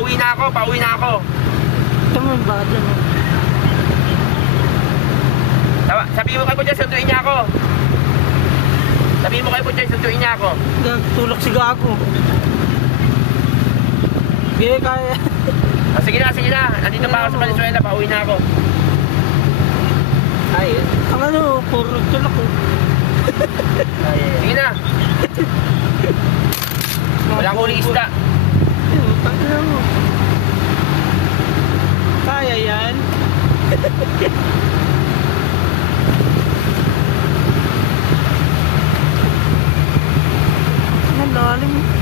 pauwi na ako, pauwi na ako. Tama ba? Sabihin mo kay Putya, sunduin niya ako. Sabihin mo kay Putya, sunduin niya ako. Tulak si Gago. Sige, kaya. Sige na, sige na. Nandito pa ako sa Valenzuela, pauwi na ako. Ay, ang ano, puro tulak ko. Sige na. Walang huling isda. Pagkala mo. Kaya yan. Ang lalim.